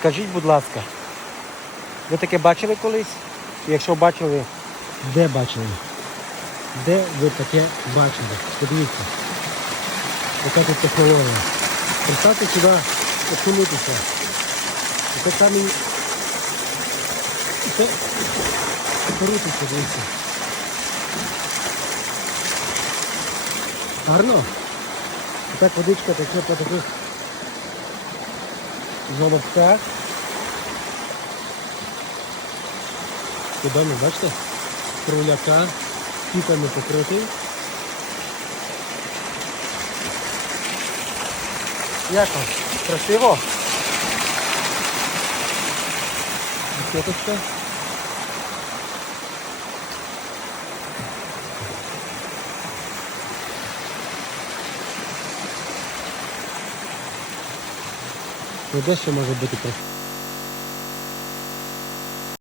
Скажіть, будь ласка, ви таке бачили колись? Якщо бачили, де бачили? Де ви таке бачили? Подивіться. Яка тут технологія. Представте сюди, окунутися. Це камінь. Це крутиться, дивіться. Гарно? І так водичка тече по таких золотках. Куди бачите? Кругляка, піками покритий. Як вам? Красиво? Сіточка. Ну дещо може бути красиво?